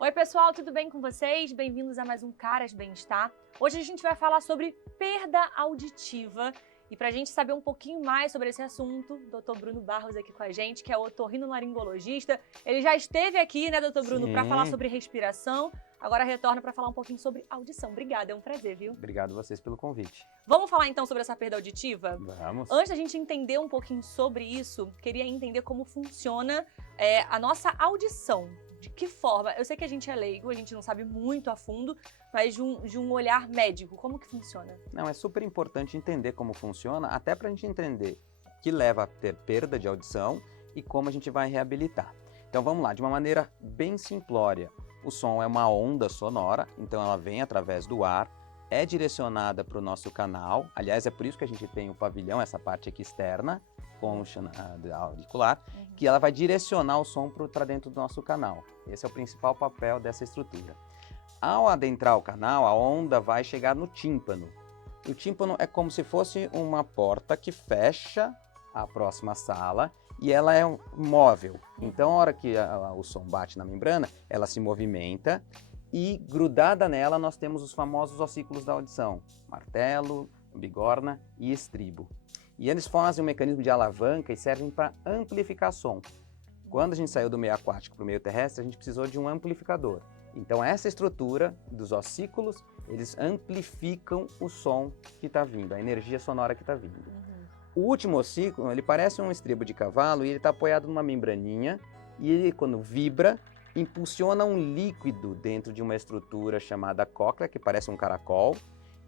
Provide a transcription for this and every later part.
Oi pessoal, tudo bem com vocês? Bem-vindos a mais um Caras Bem-Estar. Hoje a gente vai falar sobre perda auditiva e para a gente saber um pouquinho mais sobre esse assunto, o Dr. Bruno Barros aqui com a gente, que é otorrinolaringologista. Ele já esteve aqui, né, Dr. Bruno, para falar sobre respiração, agora retorna para falar um pouquinho sobre audição. Obrigada, é um prazer, viu? Obrigado a vocês pelo convite. Vamos falar então sobre essa perda auditiva? Vamos. Antes da gente entender um pouquinho sobre isso, queria entender como funciona a nossa audição. De que forma? Eu sei que a gente é leigo, a gente não sabe muito a fundo, mas de um olhar médico, como que funciona? Não, é super importante entender como funciona, até para a gente entender o que leva a ter perda de audição e como a gente vai reabilitar. Então vamos lá, de uma maneira bem simplória. O som é uma onda sonora, então ela vem através do ar, é direcionada para o nosso canal, aliás, é por isso que a gente tem o pavilhão, essa parte aqui externa, concha auricular, que ela vai direcionar o som para dentro do nosso canal. Esse é o principal papel dessa estrutura. Ao adentrar o canal, a onda vai chegar no tímpano. O tímpano é como se fosse uma porta que fecha a próxima sala e ela é móvel. Então, a hora que o som bate na membrana, ela se movimenta e grudada nela nós temos os famosos ossículos da audição, martelo, bigorna e estribo. E eles fazem um mecanismo de alavanca e servem para amplificar som. Quando a gente saiu do meio aquático para o meio terrestre, a gente precisou de um amplificador. Então essa estrutura dos ossículos, eles amplificam o som que está vindo, a energia sonora que está vindo. O último ossículo, ele parece um estribo de cavalo e ele está apoiado numa membraninha e ele, quando vibra, impulsiona um líquido dentro de uma estrutura chamada cóclea, que parece um caracol,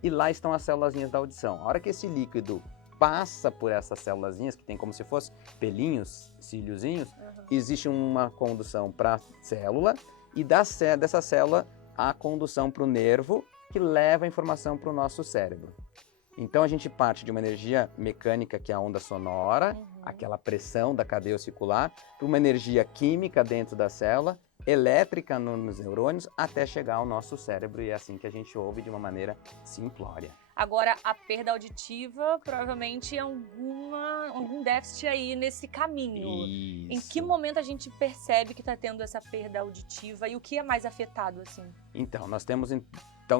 e lá estão as célulazinhas da audição. A hora que esse líquido passa por essas célulazinhas, que tem como se fossem pelinhos, cíliozinhos, existe uma condução para a célula e dessa célula a condução para o nervo que leva a informação para o nosso cérebro. Então a gente parte de uma energia mecânica que é a onda sonora, aquela pressão da cadeia ossicular, para uma energia química dentro da célula, elétrica nos neurônios, até chegar ao nosso cérebro e é assim que a gente ouve de uma maneira simplória. Agora, a perda auditiva provavelmente é algum déficit aí nesse caminho. Isso. Em que momento a gente percebe que está tendo essa perda auditiva e o que é mais afetado, assim? Então, nós temos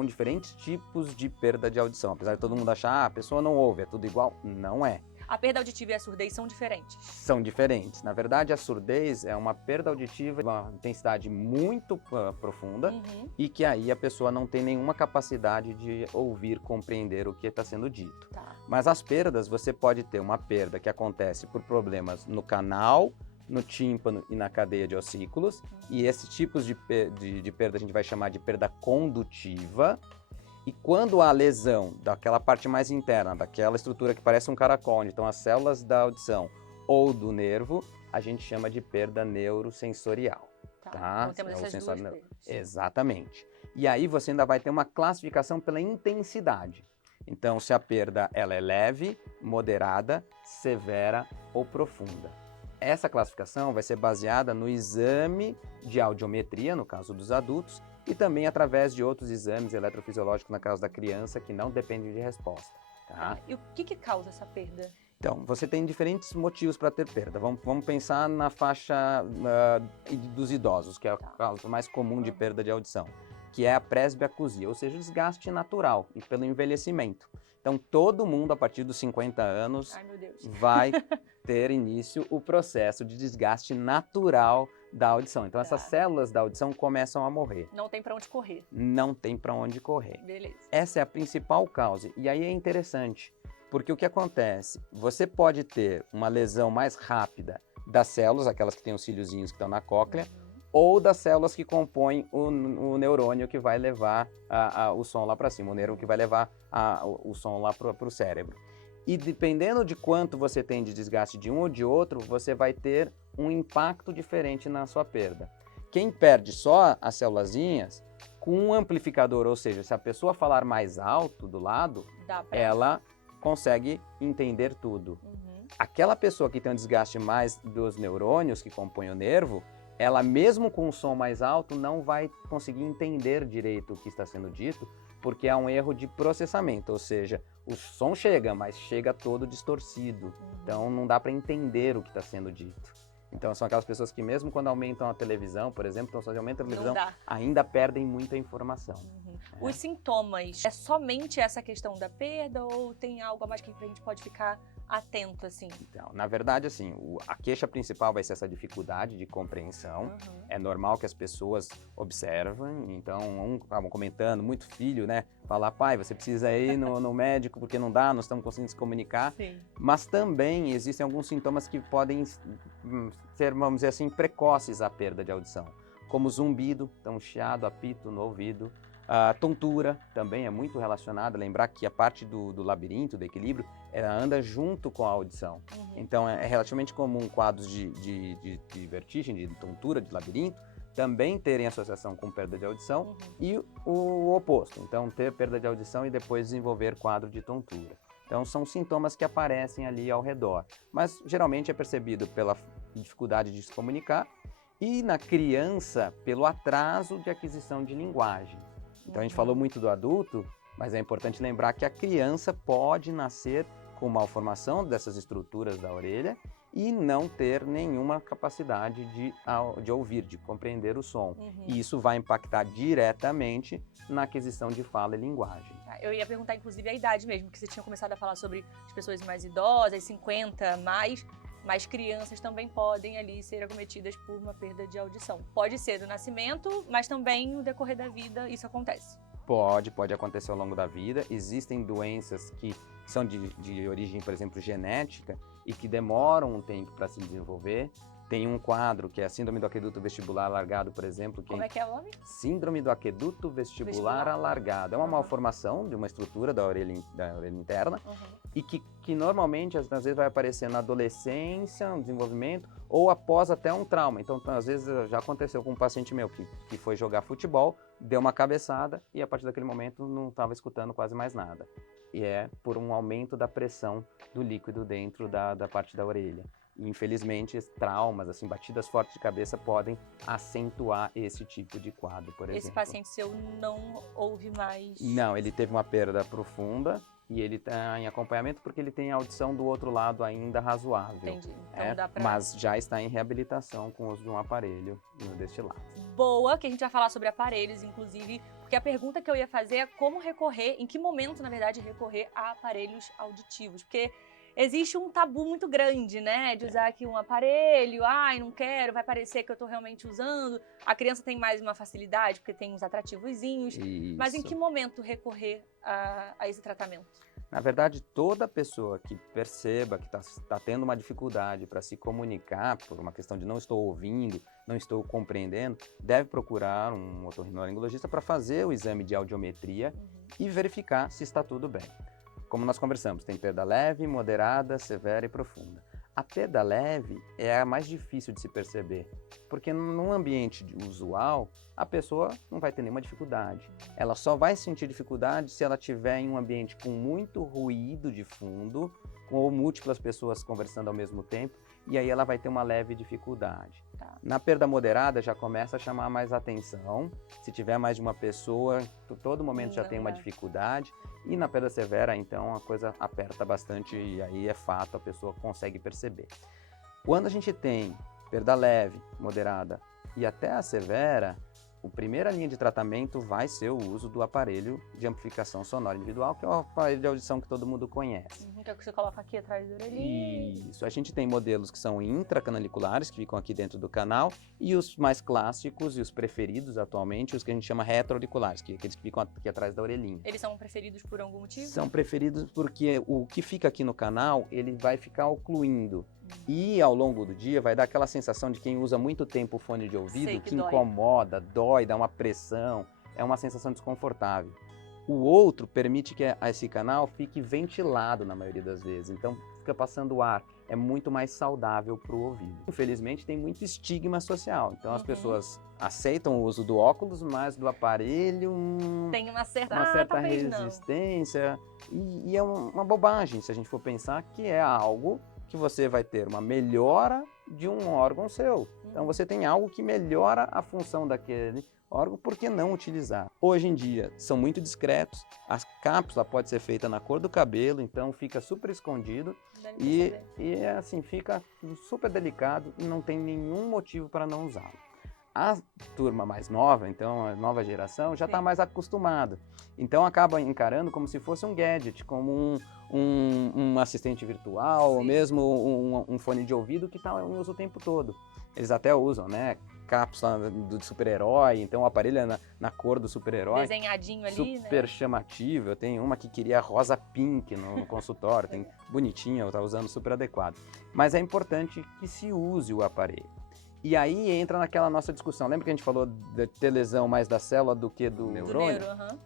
diferentes tipos de perda de audição. Apesar de todo mundo achar, a pessoa não ouve, é tudo igual, não é. A perda auditiva e a surdez são diferentes? São diferentes. Na verdade, a surdez é uma perda auditiva de uma intensidade muito profunda e que aí a pessoa não tem nenhuma capacidade de ouvir, compreender o que está sendo dito. Tá. Mas as perdas, você pode ter uma perda que acontece por problemas no canal, no tímpano e na cadeia de ossículos. E esses tipos de perda a gente vai chamar de perda condutiva. E quando há lesão daquela parte mais interna, daquela estrutura que parece um caracol, onde estão as células da audição ou do nervo, a gente chama de perda neurosensorial. Tá? Então temos essas duas perdas. Exatamente. E aí você ainda vai ter uma classificação pela intensidade. Então, se a perda ela é leve, moderada, severa ou profunda. Essa classificação vai ser baseada no exame de audiometria, no caso dos adultos, e também através de outros exames eletrofisiológicos, no caso da criança, que não dependem de resposta. Tá? E o que causa essa perda? Então, você tem diferentes motivos para ter perda. Vamos pensar na faixa dos idosos, que é a causa mais comum de perda de audição, que é a presbiacusia, ou seja, o desgaste natural e pelo envelhecimento. Então, todo mundo, a partir dos 50 anos, vai ter início o processo de desgaste natural da audição. Então, essas células da audição começam a morrer. Não tem para onde correr. Não tem para onde correr. Beleza. Essa é a principal causa. E aí é interessante, porque o que acontece? Você pode ter uma lesão mais rápida das células, aquelas que têm os cíliozinhos que estão na cóclea, ou das células que compõem o neurônio que vai levar o som lá para cima, o nervo que vai levar o som lá para o cérebro. E dependendo de quanto você tem de desgaste de um ou de outro, você vai ter um impacto diferente na sua perda. Quem perde só as célulazinhas, com um amplificador, ou seja, se a pessoa falar mais alto do lado, ela consegue entender tudo. Aquela pessoa que tem um desgaste mais dos neurônios que compõem o nervo, ela mesmo com um som mais alto não vai conseguir entender direito o que está sendo dito, porque há um erro de processamento, ou seja, o som chega, mas chega todo distorcido. Então não dá para entender o que está sendo dito. Então são aquelas pessoas que mesmo quando aumentam a televisão, por exemplo, então se aumenta a televisão, ainda perdem muita informação. Os sintomas, é somente essa questão da perda ou tem algo a mais que a gente pode ficar atento, assim? Então, na verdade, assim, a queixa principal vai ser essa dificuldade de compreensão. É normal que as pessoas observem, então, estavam comentando, muito filho, né? Falar, pai, você precisa ir no médico porque não dá, nós estamos conseguindo se comunicar. Sim. Mas também existem alguns sintomas que podem ser, vamos dizer assim, precoces à perda de audição, como zumbido, então chiado, apito no ouvido. A tontura também é muito relacionada, lembrar que a parte do labirinto, do equilíbrio, ela anda junto com a audição. Então é relativamente comum quadros de vertigem, de tontura, de labirinto, também terem associação com perda de audição e o oposto, então ter perda de audição e depois desenvolver quadro de tontura. Então são sintomas que aparecem ali ao redor, mas geralmente é percebido pela dificuldade de se comunicar e na criança pelo atraso de aquisição de linguagem. Então a gente falou muito do adulto, mas é importante lembrar que a criança pode nascer com malformação dessas estruturas da orelha e não ter nenhuma capacidade de ouvir, de compreender o som. E isso vai impactar diretamente na aquisição de fala e linguagem. Eu ia perguntar, inclusive, a idade mesmo, que você tinha começado a falar sobre as pessoas mais idosas, 50 mais, mas crianças também podem ali ser acometidas por uma perda de audição. Pode ser do nascimento, mas também no decorrer da vida isso acontece. Pode acontecer ao longo da vida. Existem doenças que são de origem, por exemplo, genética e que demoram um tempo para se desenvolver. Tem um quadro que é a síndrome do aqueduto vestibular alargado, por exemplo. Como é que é o nome? Síndrome do aqueduto vestibular alargado. É uma malformação de uma estrutura da orelha interna e que normalmente, às vezes, vai aparecer na adolescência, no desenvolvimento ou após até um trauma. Então, às vezes, já aconteceu com um paciente meu que foi jogar futebol, deu uma cabeçada e, a partir daquele momento, não estava escutando quase mais nada. E é por um aumento da pressão do líquido dentro da parte da orelha. E, infelizmente, traumas, assim, batidas fortes de cabeça podem acentuar esse tipo de quadro, por exemplo. Esse paciente seu não ouve mais? Não, ele teve uma perda profunda e ele está em acompanhamento porque ele tem a audição do outro lado ainda razoável. Entendi. Então dá pra... Mas já está em reabilitação com o uso de um aparelho deste lado. Boa, que a gente vai falar sobre aparelhos, inclusive, porque a pergunta que eu ia fazer é como recorrer, em que momento, na verdade, recorrer a aparelhos auditivos, porque existe um tabu muito grande, né, de usar aqui um aparelho, ai, não quero, vai parecer que eu tô realmente usando. A criança tem mais uma facilidade, porque tem uns atrativozinhos. Isso. Mas em que momento recorrer a esse tratamento? Na verdade, toda pessoa que perceba que está tendo uma dificuldade para se comunicar, por uma questão de não estou ouvindo, não estou compreendendo, deve procurar um otorrinolaringologista para fazer o exame de audiometria e verificar se está tudo bem. Como nós conversamos, tem perda leve, moderada, severa e profunda. A perda leve é a mais difícil de se perceber, porque num ambiente usual, a pessoa não vai ter nenhuma dificuldade. Ela só vai sentir dificuldade se ela estiver em um ambiente com muito ruído de fundo, ou múltiplas pessoas conversando ao mesmo tempo, e aí ela vai ter uma leve dificuldade. Na perda moderada já começa a chamar mais atenção. Se tiver mais de uma pessoa, todo momento já tem uma dificuldade. E na perda severa, então, a coisa aperta bastante e aí é fato, a pessoa consegue perceber. Quando a gente tem perda leve, moderada e até a severa, a primeira linha de tratamento vai ser o uso do aparelho de amplificação sonora individual, que é o aparelho de audição que todo mundo conhece. Que é o que você coloca aqui atrás da orelhinha. Isso, a gente tem modelos que são intracanaliculares, que ficam aqui dentro do canal, e os mais clássicos e os preferidos atualmente, os que a gente chama retroauriculares, que é aqueles que ficam aqui atrás da orelhinha. Eles são preferidos por algum motivo? São preferidos porque o que fica aqui no canal, ele vai ficar ocluindo. E ao longo do dia vai dar aquela sensação de quem usa muito tempo o fone de ouvido, que incomoda, dói, dá uma pressão, é uma sensação desconfortável. O outro permite que esse canal fique ventilado na maioria das vezes, então fica passando ar, é muito mais saudável para o ouvido. Infelizmente tem muito estigma social, então as pessoas aceitam o uso do óculos, mas do aparelho tem uma certa resistência e é uma bobagem se a gente for pensar que é algo que você vai ter uma melhora de um órgão seu. Então você tem algo que melhora a função daquele órgão, por que não utilizar? Hoje em dia são muito discretos, a cápsula pode ser feita na cor do cabelo, então fica super escondido e assim fica super delicado e não tem nenhum motivo para não usá-lo. A turma mais nova, então a nova geração, já está mais acostumada. Então acaba encarando como se fosse um gadget, como um assistente virtual, ou mesmo um fone de ouvido que está em uso o tempo todo. Eles até usam, né? Cápsula do super-herói, então o aparelho é na cor do super-herói. Desenhadinho ali, super chamativo. Eu tenho uma que queria rosa pink no consultório, tem bonitinha, eu estava usando, super adequado. Mas é importante que se use o aparelho. E aí entra naquela nossa discussão. Lembra que a gente falou de ter lesão mais da célula do que do neurônio?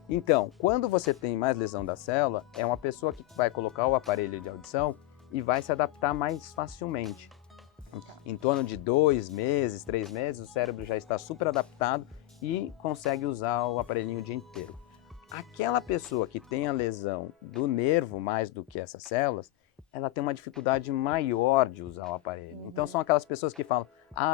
Então, quando você tem mais lesão da célula, é uma pessoa que vai colocar o aparelho de audição e vai se adaptar mais facilmente. Em torno de 2 meses, 3 meses, o cérebro já está super adaptado e consegue usar o aparelhinho o dia inteiro. Aquela pessoa que tem a lesão do nervo mais do que essas células, ela tem uma dificuldade maior de usar o aparelho. Então são aquelas pessoas que falam,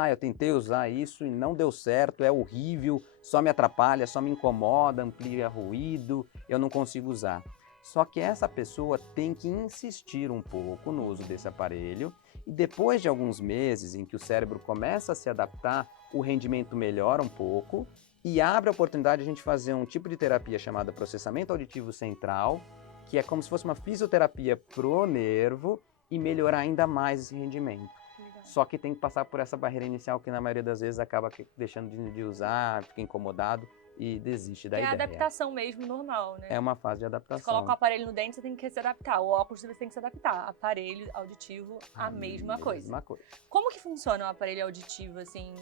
eu tentei usar isso e não deu certo, é horrível, só me atrapalha, só me incomoda, amplia ruído, eu não consigo usar. Só que essa pessoa tem que insistir um pouco no uso desse aparelho e depois de alguns meses em que o cérebro começa a se adaptar, o rendimento melhora um pouco e abre a oportunidade de a gente fazer um tipo de terapia chamada processamento auditivo central, que é como se fosse uma fisioterapia pro nervo e melhorar ainda mais esse rendimento. Só que tem que passar por essa barreira inicial que na maioria das vezes acaba deixando de usar, fica incomodado e desiste da ideia. É a adaptação mesmo normal, né? É uma fase de adaptação. Você coloca o aparelho no dente, você tem que se adaptar. O óculos você tem que se adaptar. Aparelho auditivo, a mesma coisa. Como que funciona o aparelho auditivo, assim?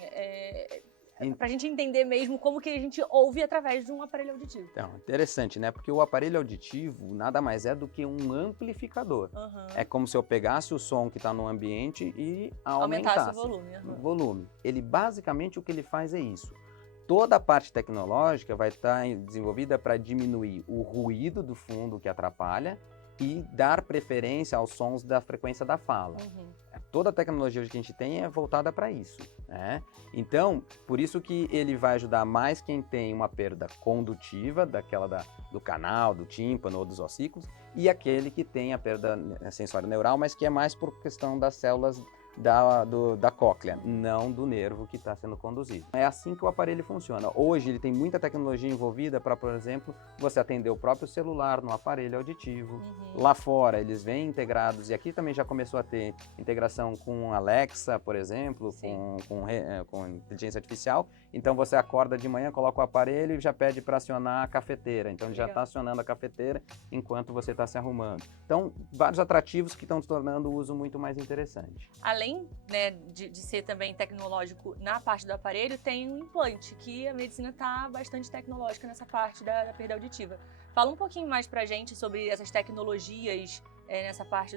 Pra gente entender mesmo como que a gente ouve através de um aparelho auditivo. Então, interessante, né? Porque o aparelho auditivo nada mais é do que um amplificador. É como se eu pegasse o som que está no ambiente e aumentasse o volume. Ele basicamente o que ele faz é isso. Toda a parte tecnológica vai estar desenvolvida para diminuir o ruído do fundo que atrapalha e dar preferência aos sons da frequência da fala. Toda a tecnologia que a gente tem é voltada para isso, né? Então, por isso que ele vai ajudar mais quem tem uma perda condutiva, do canal, do tímpano ou dos ossículos, e aquele que tem a perda sensório neural, mas que é mais por questão das células da cóclea, não do nervo que está sendo conduzido. É assim que o aparelho funciona. Hoje ele tem muita tecnologia envolvida para, por exemplo, você atender o próprio celular no aparelho auditivo. Lá fora eles vêm integrados, e aqui também já começou a ter integração com Alexa, por exemplo, com inteligência artificial. Então você acorda de manhã, coloca o aparelho e já pede para acionar a cafeteira. Então ele já está acionando a cafeteira enquanto você está se arrumando. Então, vários atrativos que estão tornando o uso muito mais interessante. Além, né, de ser também tecnológico na parte do aparelho, tem um implante, que a medicina está bastante tecnológica nessa parte da perda auditiva. Fala um pouquinho mais pra gente sobre essas tecnologias nessa parte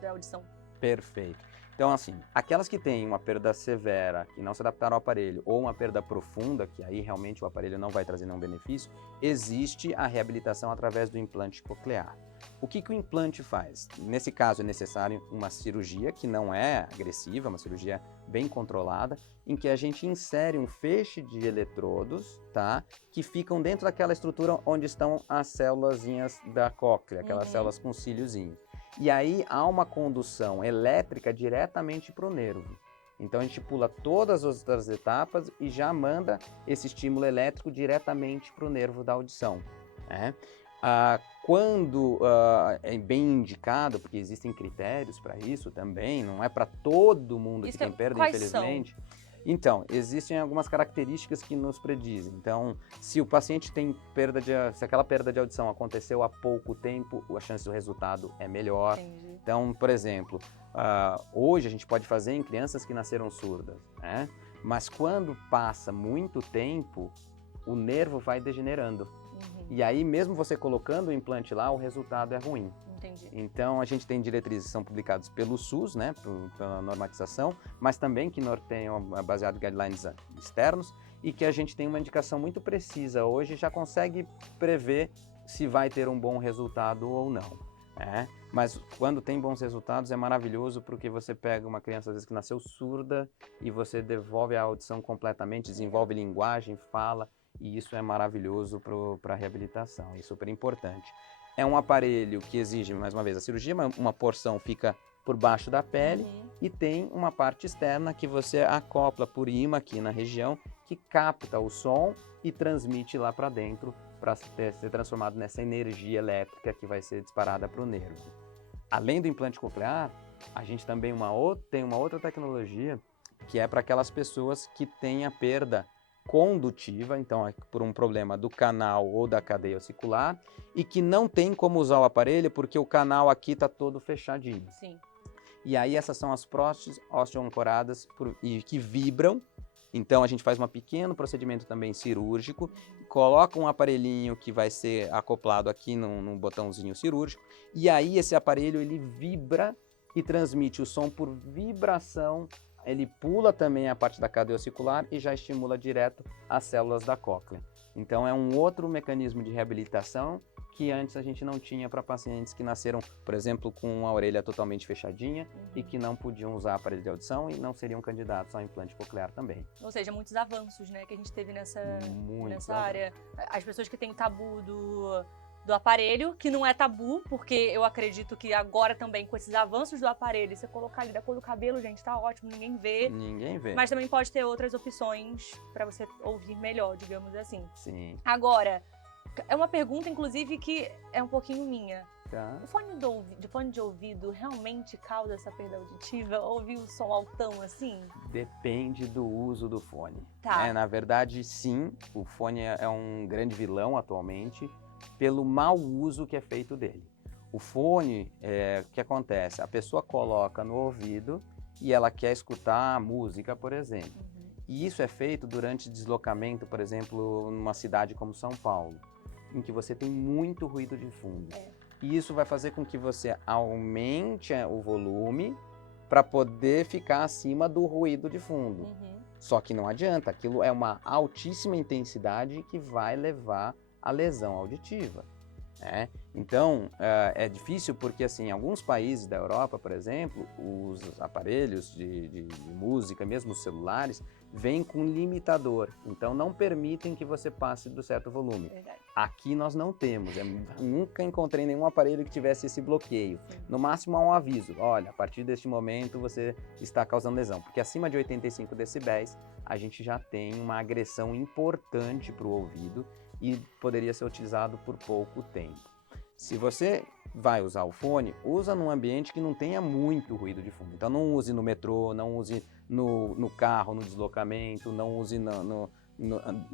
da audição. Perfeito. Então, assim, aquelas que têm uma perda severa, que não se adaptaram ao aparelho, ou uma perda profunda, que aí realmente o aparelho não vai trazer nenhum benefício, existe a reabilitação através do implante coclear. O que o implante faz? Nesse caso é necessário uma cirurgia que não é agressiva, uma cirurgia bem controlada, em que a gente insere um feixe de eletrodos, tá? Que ficam dentro daquela estrutura onde estão as célulazinhas da cóclea, aquelas células com cíliozinhos. E aí há uma condução elétrica diretamente para o nervo. Então a gente pula todas as outras etapas e já manda esse estímulo elétrico diretamente para o nervo da audição, né? Quando é bem indicado, porque existem critérios para isso também, não é para todo mundo que tem perda, infelizmente. Então, existem algumas características que nos predizem. Então, se o paciente tem se aquela perda de audição aconteceu há pouco tempo, a chance do resultado é melhor. Entendi. Então, por exemplo, hoje a gente pode fazer em crianças que nasceram surdas, né? Mas quando passa muito tempo, o nervo vai degenerando. E aí, mesmo você colocando o implante lá, o resultado é ruim. Entendi. Então, a gente tem diretrizes que são publicadas pelo SUS, né, pela normatização, mas também que norteiam baseado em guidelines externos e que a gente tem uma indicação muito precisa hoje, já consegue prever se vai ter um bom resultado ou não. Mas quando tem bons resultados é maravilhoso porque você pega uma criança às vezes que nasceu surda e você devolve a audição completamente, desenvolve linguagem, fala, e isso é maravilhoso para a reabilitação, é super importante. É um aparelho que exige, mais uma vez, a cirurgia, uma porção fica por baixo da pele e tem uma parte externa que você acopla por imã aqui na região, que capta o som e transmite lá para dentro para ser transformado nessa energia elétrica que vai ser disparada para o nervo. Além do implante coclear, a gente também tem uma outra tecnologia que é para aquelas pessoas que têm a perda condutiva, então é por um problema do canal ou da cadeia ossicular, e que não tem como usar o aparelho porque o canal aqui está todo fechadinho. Sim. E aí essas são as próteses osteoancoradas e que vibram. Então a gente faz um pequeno procedimento também cirúrgico, coloca um aparelhinho que vai ser acoplado aqui num botãozinho cirúrgico, e aí esse aparelho ele vibra e transmite o som por vibração, ele pula também a parte da cadeia ossicular e já estimula direto as células da cóclea. Então é um outro mecanismo de reabilitação que antes a gente não tinha para pacientes que nasceram, por exemplo, com a orelha totalmente fechadinha e que não podiam usar aparelho de audição e não seriam candidatos ao implante coclear também. Ou seja, muitos avanços, né, que a gente teve nessa área. As pessoas que têm tabu do aparelho, que não é tabu, porque eu acredito que agora também com esses avanços do aparelho, você colocar ali da cor do cabelo, gente, tá ótimo, ninguém vê. Ninguém vê. Mas também pode ter outras opções para você ouvir melhor, digamos assim. Sim. Agora, é uma pergunta, inclusive, que é um pouquinho minha. Tá. O fone de ouvido realmente causa essa perda auditiva? Ouvir o som altão assim? Depende do uso do fone. Tá. Na verdade, sim, o fone é um grande vilão atualmente pelo mau uso que é feito dele. O fone, o que acontece? A pessoa coloca no ouvido e ela quer escutar música, por exemplo. E isso é feito durante deslocamento, por exemplo, numa cidade como São Paulo, em que você tem muito ruído de fundo. E isso vai fazer com que você aumente o volume para poder ficar acima do ruído de fundo. Só que não adianta, aquilo é uma altíssima intensidade que vai levar à lesão auditiva. Então, é difícil porque, assim, em alguns países da Europa, por exemplo, os aparelhos de música, mesmo os celulares, vêm com limitador. Então, não permitem que você passe do certo volume. Verdade. Aqui nós não temos. Nunca encontrei nenhum aparelho que tivesse esse bloqueio. No máximo, há um aviso. Olha, a partir deste momento, você está causando lesão. Porque acima de 85 decibéis, a gente já tem uma agressão importante para o ouvido e poderia ser utilizado por pouco tempo. Se você vai usar o fone, usa num ambiente que não tenha muito ruído de fundo. Então não use no metrô, não use no carro, no deslocamento, não use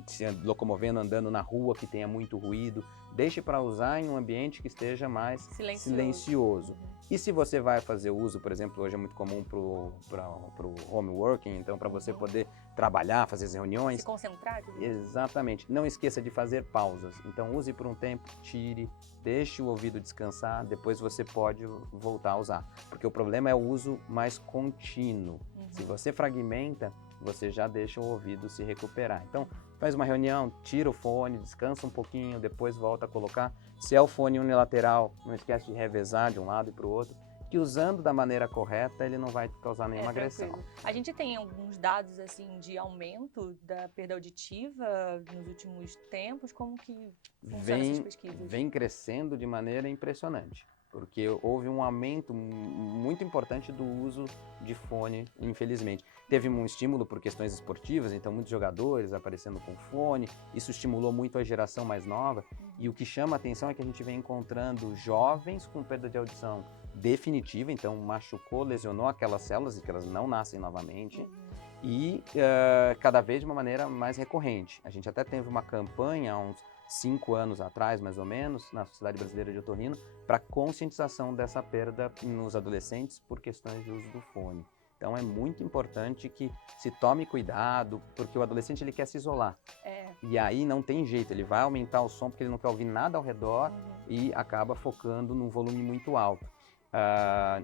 se locomovendo, andando na rua que tenha muito ruído. Deixe para usar em um ambiente que esteja mais silencioso. E se você vai fazer uso, por exemplo, hoje é muito comum para o home working, então para você poder trabalhar, fazer as reuniões. Se concentrar. Exatamente. Não esqueça de fazer pausas. Então use por um tempo, tire, deixe o ouvido descansar, depois você pode voltar a usar. Porque o problema é o uso mais contínuo. Se você fragmenta, você já deixa o ouvido se recuperar. Então, faz uma reunião, tira o fone, descansa um pouquinho, depois volta a colocar. Se é o fone unilateral, não esquece de revezar de um lado e para o outro, que usando da maneira correta, ele não vai causar nenhuma agressão. A gente tem alguns dados assim de aumento da perda auditiva nos últimos tempos, como que funcionam essas pesquisas? Vem crescendo de maneira impressionante. Porque houve um aumento muito importante do uso de fone, infelizmente. Teve um estímulo por questões esportivas, então muitos jogadores aparecendo com fone, isso estimulou muito a geração mais nova. E o que chama a atenção é que a gente vem encontrando jovens com perda de audição definitiva, então machucou, lesionou aquelas células e que elas não nascem novamente. E cada vez de uma maneira mais recorrente. A gente até teve uma campanha há uns 5 anos atrás, mais ou menos, na Sociedade Brasileira de Otorrino, para conscientização dessa perda nos adolescentes por questões de uso do fone. Então é muito importante que se tome cuidado, porque o adolescente ele quer se isolar. E aí não tem jeito, ele vai aumentar o som porque ele não quer ouvir nada ao redor e acaba focando num volume muito alto.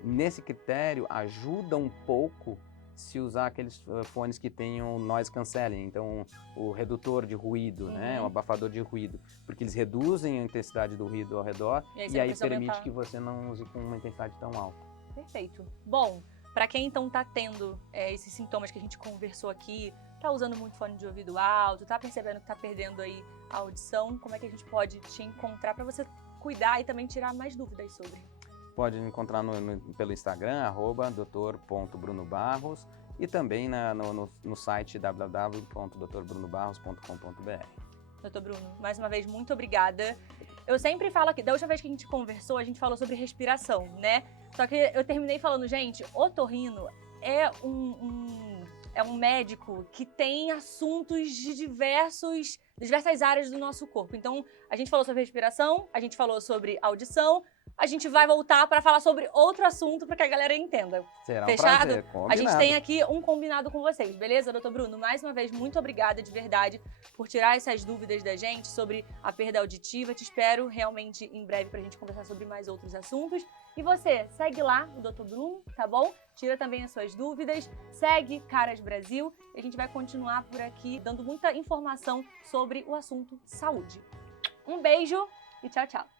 Nesse critério, ajuda um pouco se usar aqueles fones que tem o noise cancelling, então o redutor de ruído, né, o abafador de ruído, porque eles reduzem a intensidade do ruído ao redor e aí permite que você não use com uma intensidade tão alta. Perfeito. Bom, para quem então tá tendo esses sintomas que a gente conversou aqui, tá usando muito fone de ouvido alto, tá percebendo que tá perdendo aí a audição, como é que a gente pode te encontrar para você cuidar e também tirar mais dúvidas sobre? Pode me encontrar pelo Instagram, @dr.brunobarros, e também no site www.drbrunobarros.com.br. Doutor Bruno, mais uma vez, muito obrigada. Eu sempre falo aqui, da última vez que a gente conversou, a gente falou sobre respiração, né? Só que eu terminei falando, gente, otorrino é um médico que tem assuntos de diversas áreas do nosso corpo. Então, a gente falou sobre respiração, a gente falou sobre audição, a gente vai voltar para falar sobre outro assunto para que a galera entenda. Será um Fechado? prazer, combinado. A gente tem aqui um combinado com vocês, beleza, doutor Bruno? Mais uma vez, muito obrigada de verdade por tirar essas dúvidas da gente sobre a perda auditiva. Te espero realmente em breve para a gente conversar sobre mais outros assuntos. E você, segue lá o doutor Bruno, tá bom? Tira também as suas dúvidas, segue Caras Brasil e a gente vai continuar por aqui dando muita informação sobre o assunto saúde. Um beijo e tchau, tchau!